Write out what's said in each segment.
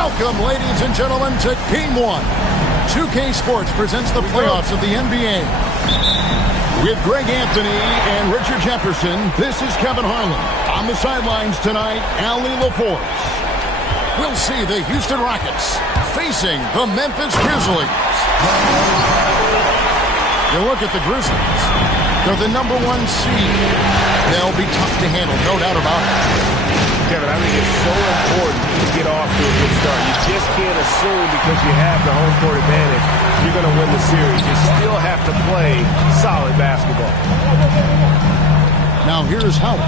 Welcome, ladies and gentlemen, to Game 1. 2K Sports presents the playoffs of the NBA. With Greg Anthony and Richard Jefferson, this is Kevin Harlan. On the sidelines tonight, Allie LaForce. We'll see the Houston Rockets facing the Memphis Grizzlies. You look at the Grizzlies. They're the #1 seed. They'll be tough to handle, no doubt about it. Kevin, I think it's so important to get off to a good start. You just can't assume because you have the home court advantage you're going to win the series. You still have to play solid basketball. Now here's Howard.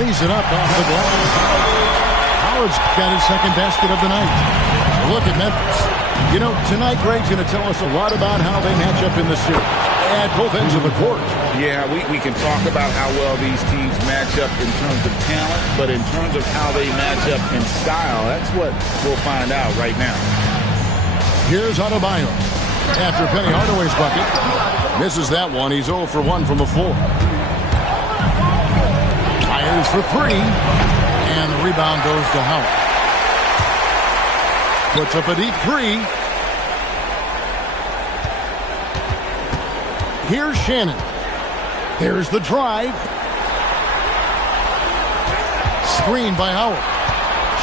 Lays it up off the glass. Howard's got his second basket of the night. Look at Memphis. You know, tonight Greg's going to tell us a lot about how they match up in the series at both ends of the court. Yeah, we can talk about how well these teams match up in terms of talent, but in terms of how they match up in style, that's what we'll find out right now. Here's Adebayo. After Penny Hardaway's bucket. Misses that one. He's 0 for 1 from the floor. Fires for 3. And the rebound goes to Howard. Puts up a deep 3. Here's Shannon. Here's the drive. Screen by Howard.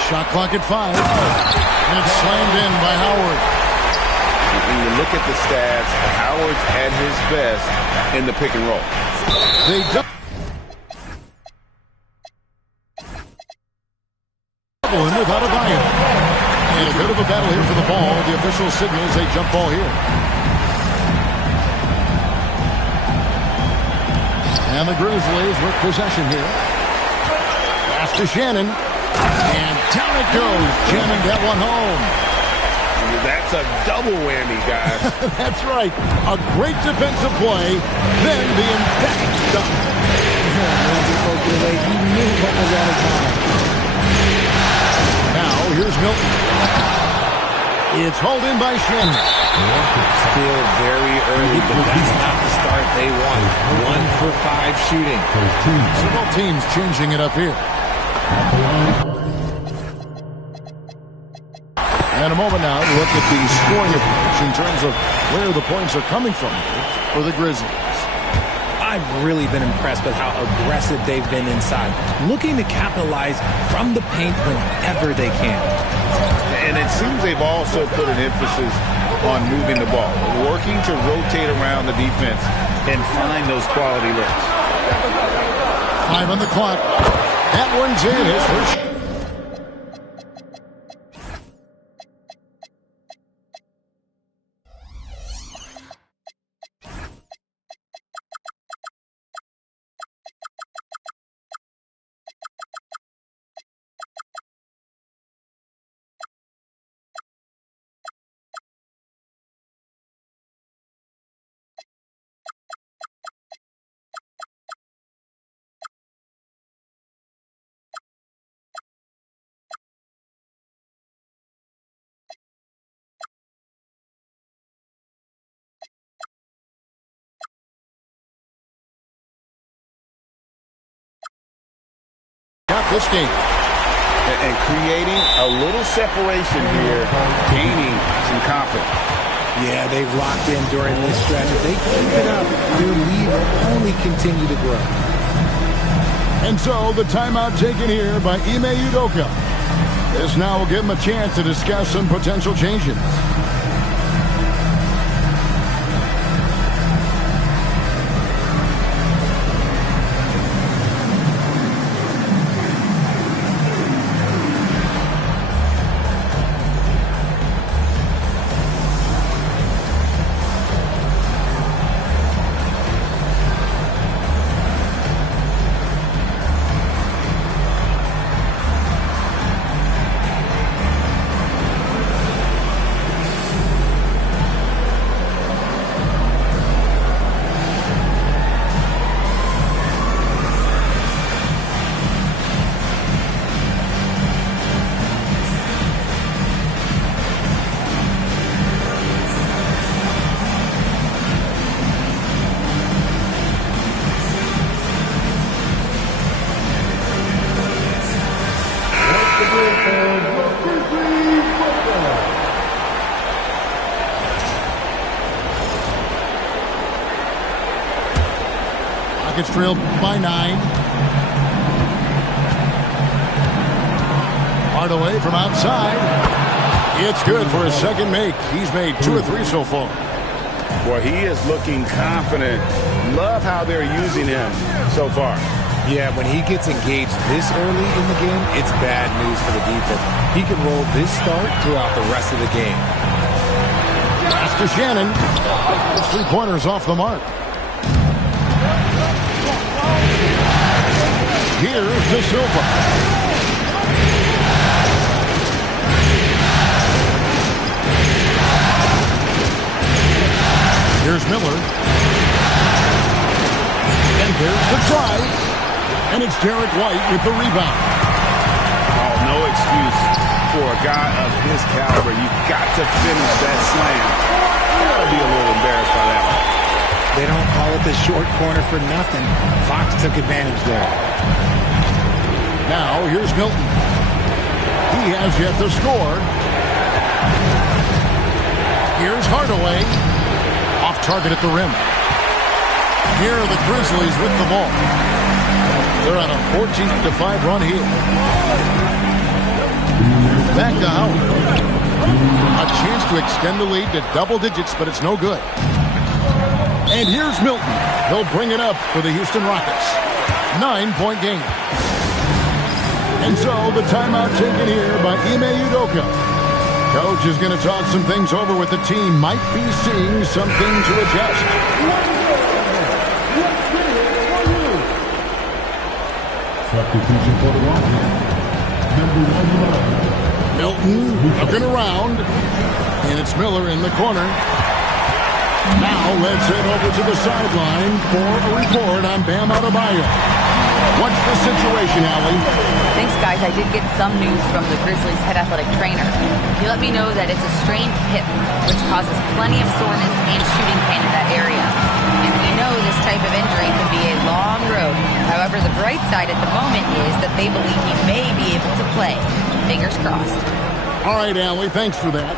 Shot clock at 5. And it's slammed in by Howard. When you look at the stats, Howard's at his best in the pick and roll. They double him with Adebayo. And a bit of a battle here for the ball. The official signals a jump ball here. And the Grizzlies with possession here. Pass to Shannon. And down it goes. Jamming that one home. That's a double whammy, guys. That's right. A great defensive play. Then the emphatic stop. He knew what was on his mind. Now, here's Milton. It's hauled in by Shannon. Still very early, but that's not the start they want. 1 for 5 shooting. Several teams changing it up here. And a moment now to look at the scoring approach in terms of where the points are coming from for the Grizzlies. I've really been impressed with how aggressive they've been inside, looking to capitalize from the paint whenever they can. And it seems they've also put an emphasis on moving the ball, working to rotate around the defense and find those quality looks. 5 on the clock. That one's in. His first. Got this game. And creating a little separation here, gaining some confidence. Yeah, they've locked in during this stretch. If they keep it up, their lead will only continue to grow. And so the timeout taken here by Ime Udoka. This now will give him a chance to discuss some potential changes. trailed by 9. Hardaway from outside. It's good for a second make. He's made 2 or 3 so far. Boy, he is looking confident. Love how they're using him so far. Yeah, when he gets engaged this early in the game, it's bad news for the defense. He can roll this start throughout the rest of the game. Pass to Shannon. 3-pointers off the mark. Here's De Silva. Here's Miller. And there's the drive. And it's Derek White with the rebound. Oh, no excuse for a guy of his caliber. You've got to finish that slam. Got to be a little embarrassed by that one. They don't call it the short corner for nothing. Fox took advantage there. Now, here's Milton. He has yet to score. Here's Hardaway. Off target at the rim. Here are the Grizzlies with the ball. They're on a 14-5 run here. Back to Howard. A chance to extend the lead to double digits, but it's no good. And here's Milton. He'll bring it up for the Houston Rockets. 9-point game. And so the timeout taken here by Ime Udoka. Coach is going to talk some things over with the team. Might be seeing something to adjust. Milton looking around. And it's Miller in the corner. Now let's head over to the sideline for a report on Bam Adebayo. What's the situation, Allie? Thanks, guys. I did get some news from the Grizzlies' head athletic trainer. He let me know that it's a strained hip, which causes plenty of soreness and shooting pain in that area. And we know this type of injury can be a long road. However, the bright side at the moment is that they believe he may be able to play. Fingers crossed. All right, Allie, thanks for that.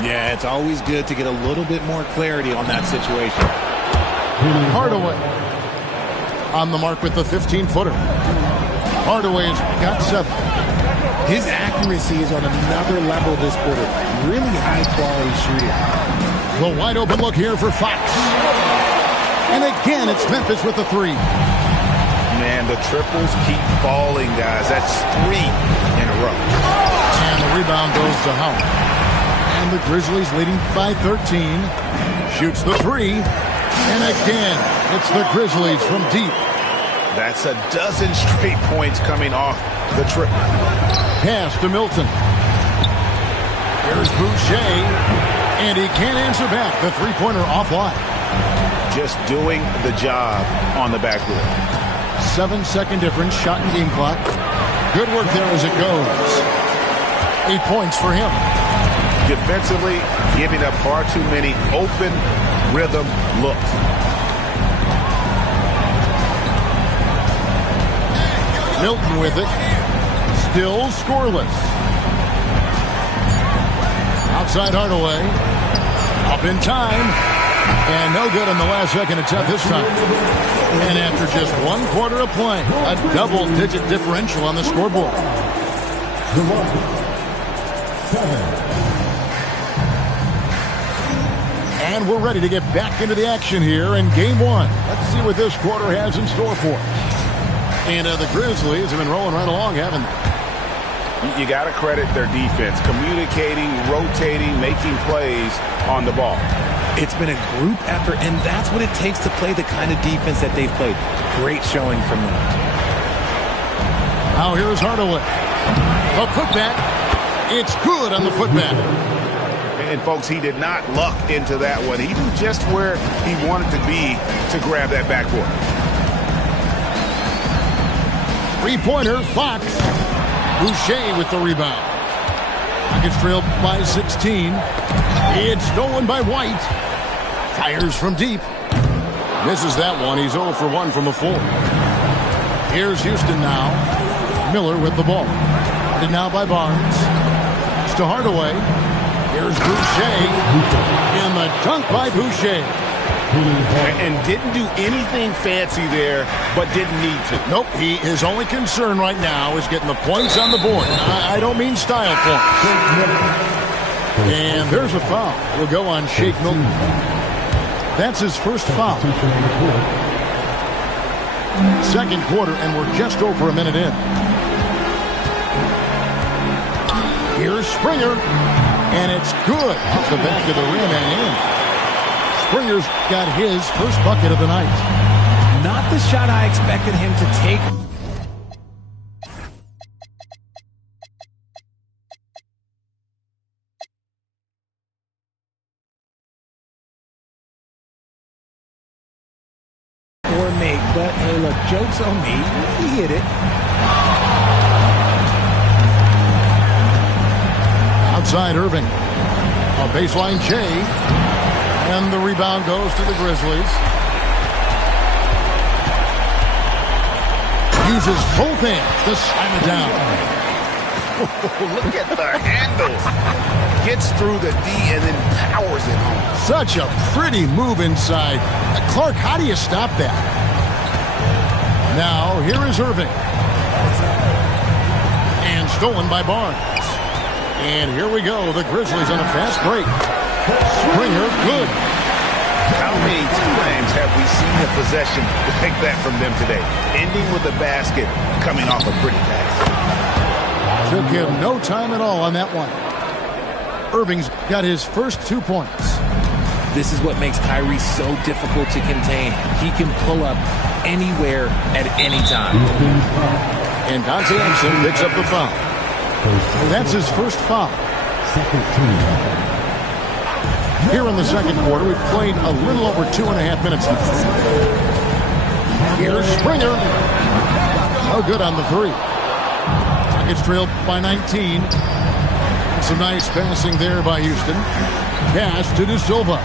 Yeah, it's always good to get a little bit more clarity on that situation. Hardaway on the mark with the 15-footer. Hardaway's got 7. His accuracy is on another level this quarter. Really high-quality shooting. The wide-open look here for Fox. And again, it's Memphis with the 3. Man, the triples keep falling, guys. That's 3 in a row. And the rebound goes to Howard. And the Grizzlies leading by 13. Shoots the 3. And again, it's the Grizzlies from deep. That's a dozen straight points coming off the trip. Pass to Milton. Here's Boucher. And he can't answer back. The 3-pointer offline. Just doing the job on the backboard. 7-second difference, shot and game clock. Good work there as it goes. 8 points for him. Defensively, giving up far too many open rhythm looks. Milton with it. Still scoreless. Outside Hardaway. Up in time. And no good on the last second attempt this time. And after just 1 quarter of play, a double-digit differential on the scoreboard. And we're ready to get back into the action here in Game 1. Let's see what this quarter has in store for us. And the Grizzlies have been rolling right along, haven't they? You got to credit their defense. Communicating, rotating, making plays on the ball. It's been a group effort, and that's what it takes to play the kind of defense that they've played. Great showing from them. Now here's Hardaway. A putback. It's good on the putback. And, folks, he did not luck into that one. He knew just where he wanted to be to grab that backboard. 3-pointer, Fox. Boucher with the rebound. Rockets trailed by 16. It's stolen by White. Fires from deep. Misses that one. He's 0 for 1 from the floor. Here's Houston now. Miller with the ball. Guarded now by Barnes. Pass to Hardaway. Here's Boucher. And the dunk by Boucher. And didn't do anything fancy there, but didn't need to. Nope, his only concern right now is getting the points on the board. I don't mean style points. And there's a foul. We'll go on Shake Milton. That's his first foul. Second quarter, and we're just over a minute in. Here's Springer, and it's good off the back of the rim and in. Springer's got his first bucket of the night. Not the shot I expected him to take. Or make, but hey, look, joke's on me. He hit it. Outside Irving. A baseline Jay. And the rebound goes to the Grizzlies. Uses both hands to slam it down. Look at the handles. Gets through the D and then powers it home. Such a pretty move inside. Clark, how do you stop that? Now, here is Irving. And stolen by Barnes. And here we go. The Grizzlies on a fast break. Springer, good. How many times have we seen a possession like that from them today? Ending with a basket, coming off a pretty pass. Took him no time at all on that one. Irving's got his first 2 points. This is what makes Kyrie so difficult to contain. He can pull up anywhere at any time. And Dante Exum picks up the foul. That's his first foul. Here in the second quarter, we've played a little over 2.5 minutes now. Here's Springer. Oh, good on the three. Rockets trailed by 19. Some nice passing there by Houston. Pass to De Silva.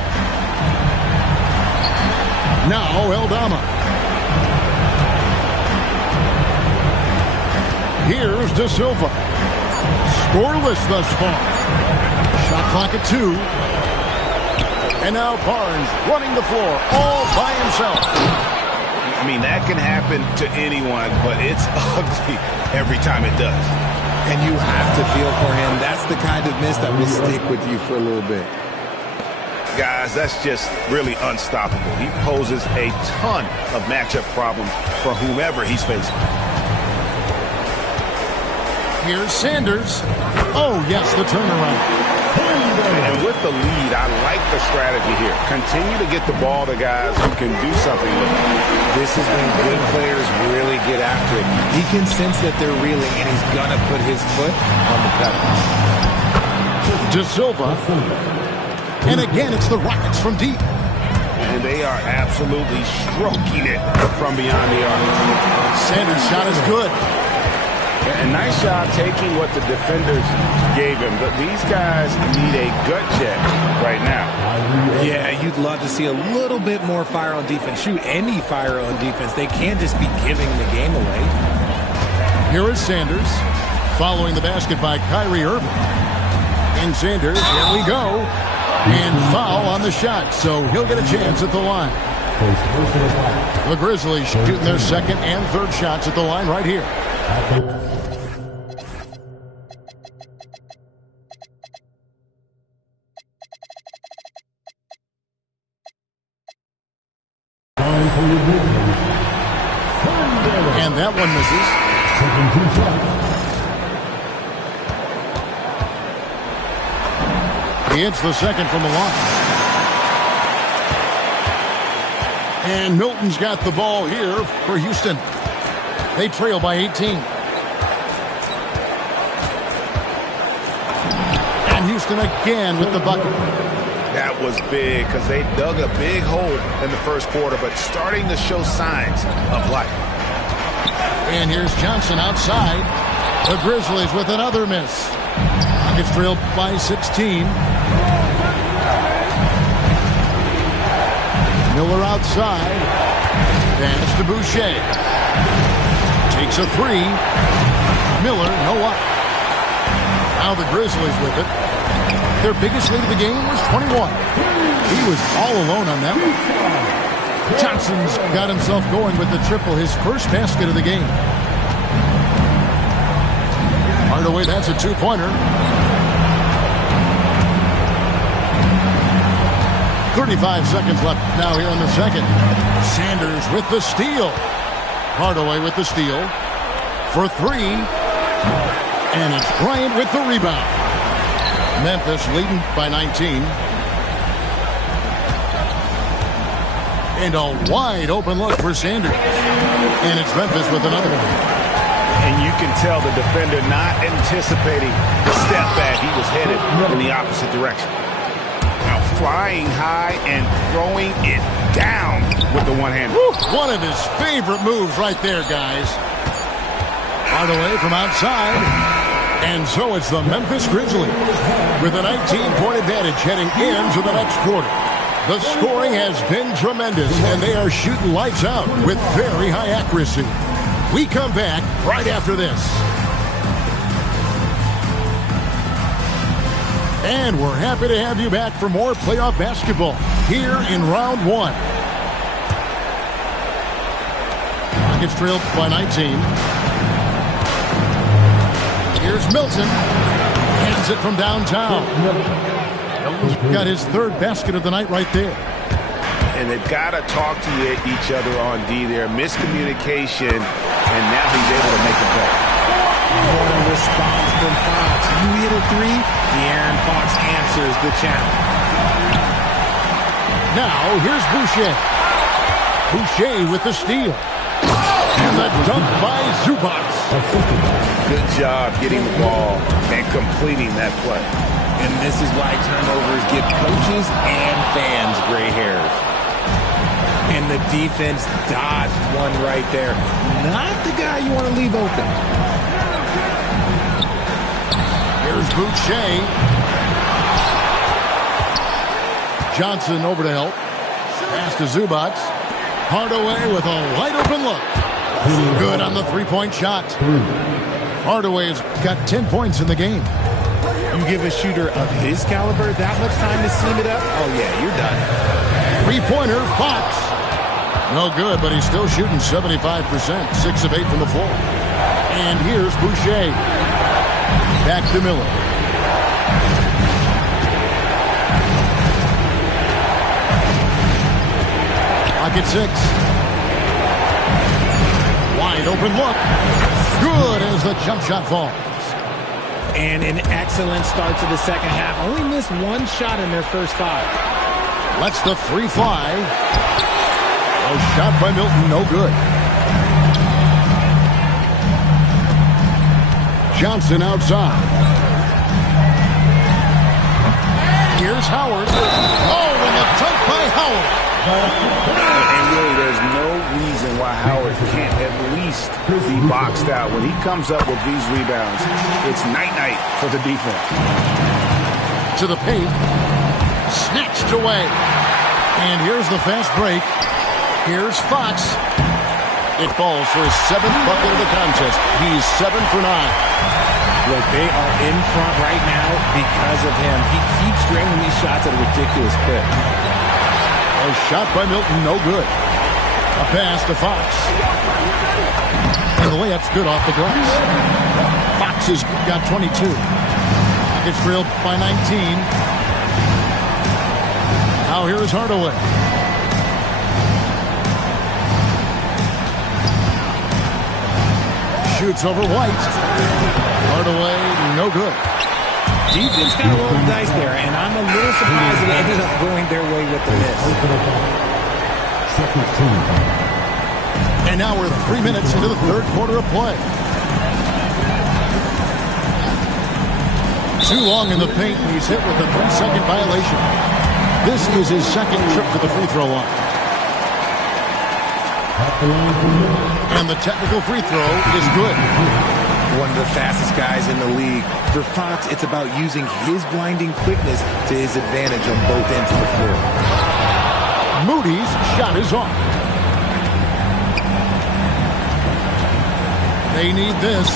Now Eldama. Here's De Silva. Scoreless thus far. Shot clock at 2. And now Barnes running the floor all by himself. I mean, that can happen to anyone, but it's ugly every time it does. And you have to feel for him. That's the kind of miss that will stick with you for a little bit. Guys, that's just really unstoppable. He poses a ton of matchup problems for whomever he's facing. Here's Sanders. Oh, yes, the turnaround. And with the lead, I like the strategy here. Continue to get the ball to guys who can do something with it. This is when good players really get after it. He can sense that they're reeling, and he's going to put his foot on the pedal. De Silva. And again, it's the Rockets from deep. And they are absolutely stroking it from beyond the arc. Sanders' shot is good. And nice job taking what the defenders gave him. But these guys need a gut check right now. Yeah, you'd love to see a little bit more fire on defense. Shoot, any fire on defense. They can't just be giving the game away. Here is Sanders. Following the basket by Kyrie Irving. And Sanders, here we go. And foul on the shot, so he'll get a chance at the line. The Grizzlies shooting their second and third shots at the line right here. And that one misses. He hits the second from the line. And Milton's got the ball here for Houston. They trail by 18. And Houston again with the bucket. That was big because they dug a big hole in the first quarter, but starting to show signs of life. And here's Johnson outside. The Grizzlies with another miss. Rockets trailed by 16. Miller outside. Pass to Boucher. Takes a three. Miller, no up. Now the Grizzlies with it. Their biggest lead of the game was 21. He was all alone on that one. Johnson's got himself going with the triple, his first basket of the game. Hardaway, that's a two-pointer. 35 seconds left now here in the second. Sanders with the steal. Hardaway with the steal. For three. And it's Bryant with the rebound. Memphis leading by 19. And a wide open look for Sanders. And it's Memphis with another one. And you can tell the defender not anticipating the step back. He was headed in the opposite direction. Now flying high and throwing it down with the one-hand. One of his favorite moves right there, guys. Hardaway from outside. And so it's the Memphis Grizzlies with a 19-point advantage heading into the next quarter. The scoring has been tremendous, and they are shooting lights out with very high accuracy. We come back right after this. And we're happy to have you back for more playoff basketball here in round one. Rockets trailed by 19. Here's Milton. Hands it from downtown. Milton's got his third basket of the night right there. And they've got to talk to each other on D there. Miscommunication, and now he's able to make a play. What a response from Fox. You hit a three, De'Aaron Fox answers the challenge. Now, here's Boucher. Boucher with the steal. And the dunk by Zubac. Good job getting the ball and completing that play. And this is why turnovers give coaches and fans gray hairs. And the defense dodged one right there. Not the guy you want to leave open. Here's Boucher. Johnson over to help. Pass to Zubac. Hardaway with a wide open look. Good on the three-point shot. Hardaway's got 10 points in the game. You give a shooter of his caliber that much time to seam it up, oh yeah, you're done. Three-pointer, Fox. No good, but he's still shooting 75%. 6 of 8 from the floor. And here's Boucher. Back to Miller. Pocket 6. Wide open look. Good as the jump shot falls. And an excellent start to the second half. Only missed one shot in their first 5. Lets the three fly. A shot by Milton, no good. Johnson outside. Here's Howard. Oh, and a dunk by Howard. And really, there's no reason why Howard can't at least be boxed out. When he comes up with these rebounds, it's night-night for the defense. To the paint. Snatched away. And here's the fast break. Here's Fox. It falls for his 7th bucket of the contest. He's 7 for 9. Look, they are in front right now because of him. He keeps draining these shots at a ridiculous clip. A shot by Milton, no good. A pass to Fox. And the layup's good off the glass. Fox has got 22. Rockets trailed by 19. Now here is Hardaway. Shoots over White. Hardaway, no good. Defense kind of rolled the dice there, and I'm a little surprised it ended up going their way with the miss. And now we're 3 minutes into the third quarter of play. Too long in the paint, and he's hit with a 3-second violation. This is his second trip to the free throw line. And the technical free throw is good. One of the fastest guys in the league. For Fox, it's about using his blinding quickness to his advantage on both ends of the floor. Moody's shot is off. They need this.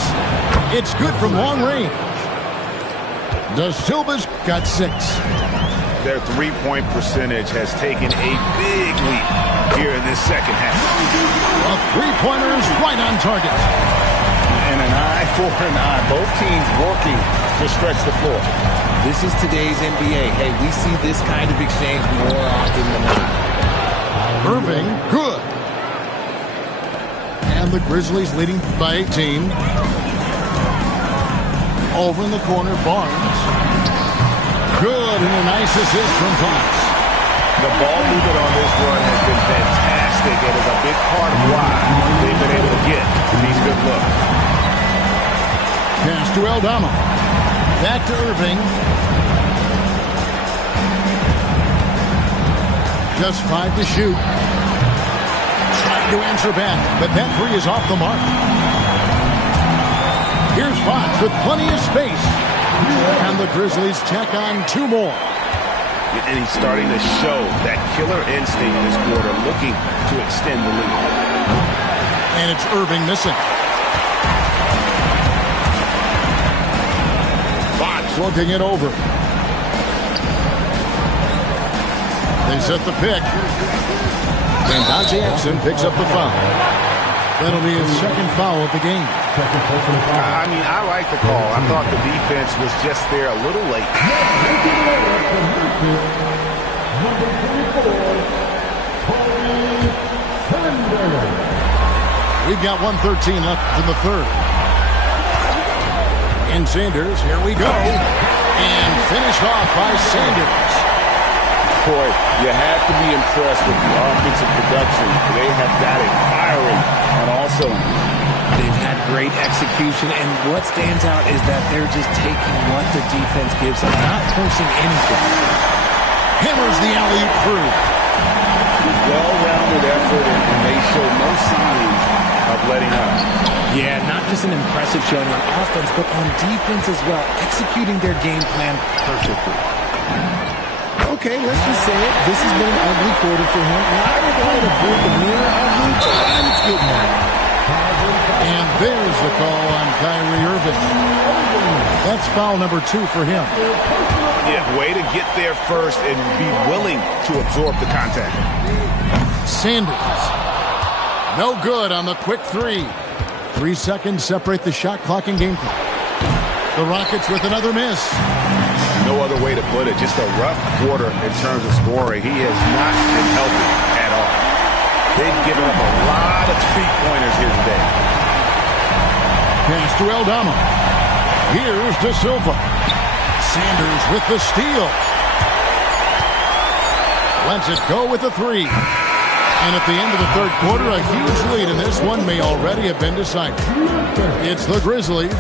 It's good from long range. Da Silva's got 6. Their three-point percentage has taken a big leap here in this second half. A three-pointer is right on target. And an eye for an eye. Both teams working to stretch the floor. This is today's NBA. Hey, we see this kind of exchange more often than not. Irving, good. And the Grizzlies leading by 18. Over in the corner, Barnes. Good, and a nice assist from Fox. The ball movement on this run has been fantastic and is a big part of why they've been able to get these good looks. Pass to Aldama. Back to Irving. Just 5 to shoot. Trying to answer back, but that three is off the mark. Here's Fox with plenty of space. And the Grizzlies tack on 2 more. And he's starting to show that killer instinct this quarter, looking to extend the lead. And it's Irving missing. Fox looking it over. They set the pick. And Dante Jackson picks up the foul. That'll be his second foul of the game. I mean, I like the call. I thought the defense was just there a little late. We've got 1:13 left in the third. And Sanders, here we go. And finished off by Sanders. Boy, you have to be impressed with the offensive production. They have got it firing on all cylinders. They've had great execution, and what stands out is that they're just taking what the defense gives them, not forcing anything. Hammers the alley-oop through. Well-rounded effort, and they show no signs of letting up. Yeah, not just an impressive showing on offense, but on defense as well, executing their game plan perfectly. Okay, let's just say it. This has been an ugly quarter for him. Not quite a break of mirror ugly, but it's getting there. And there's the call on Kyrie Irving. That's foul number 2 for him. Yeah, way to get there first and be willing to absorb the contact. Sanders. No good on the quick 3. 3 seconds separate the shot clock and game clock. The Rockets with another miss. No other way to put it. Just a rough quarter in terms of scoring. He has not been helping at all. They've given up a lot of three-pointers here today. Pass to Aldama. Here's De Silva. Sanders with the steal. Lets it go with the 3. And at the end of the third quarter, a huge lead in this one may already have been decided. It's the Grizzlies.